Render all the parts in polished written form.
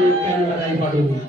fan लगाई बाडूनी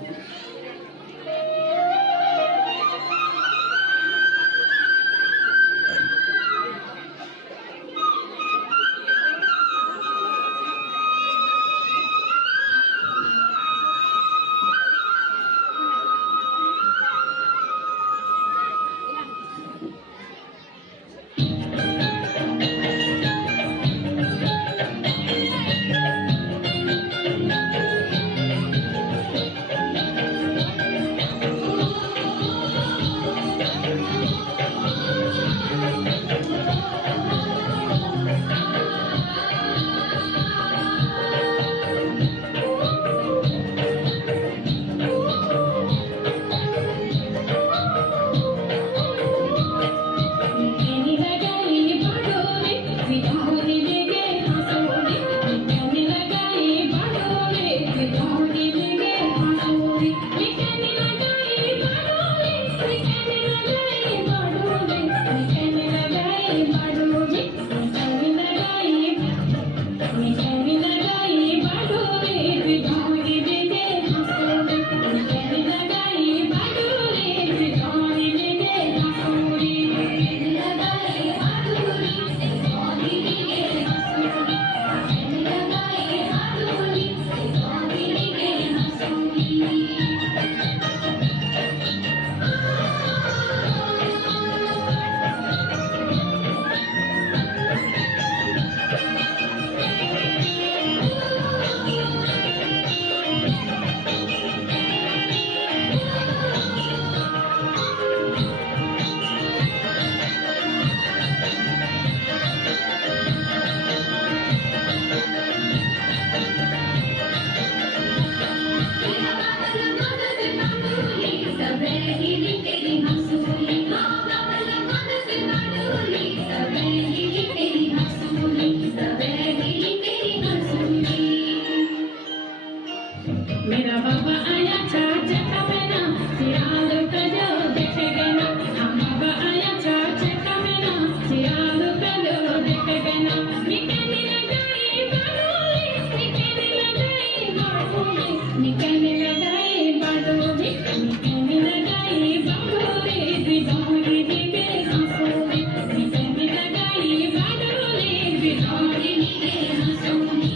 मेरा बाबा आया चाचा का बेना सियालों का जो देखेगा ना हम बाबा आया चाचा का बेना सियालों का जो देखेगा ना निकलने लगाए बाडोली निकलने लगाए बाडोली निकलने लगाए बाडोली निकलने लगाए बाडोली बिजोरी दिखे हंसोली निकलने लगाए बाडोली बिजोरी दिखे हंसोली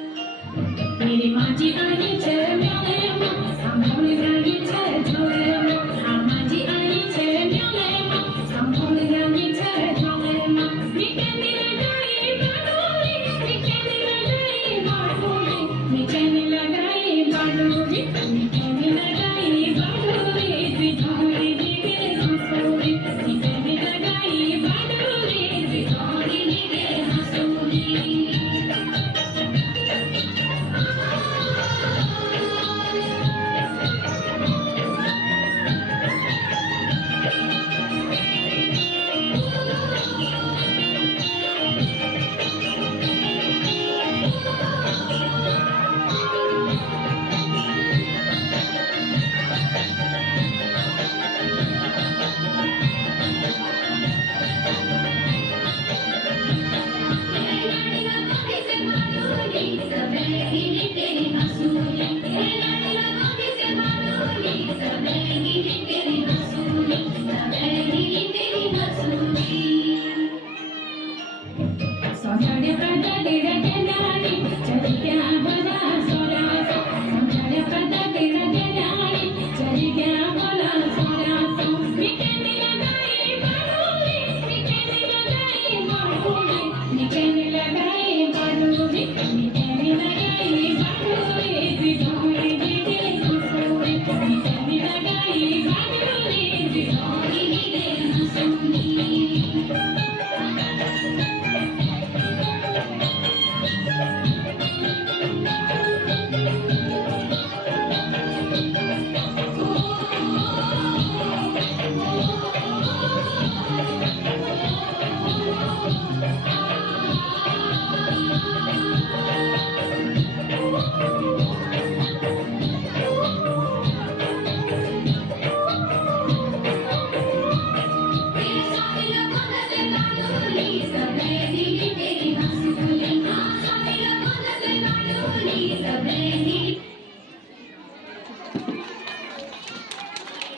मेरी माँ जी आई छे म्याले माँ संभोल गई छे झोले माँ हाँ माँ जी आई छे म्याले माँ संभोल गई छे झोले माँ निकलने लगाई बाडोली निकलने लगाई बाडोली निकलने लगाई बाडोली निकलने लगाई बाडोली बिजोरी दिखे हंसोली निकलने लगाई बाडोली बिजोरी दिखे हंसोली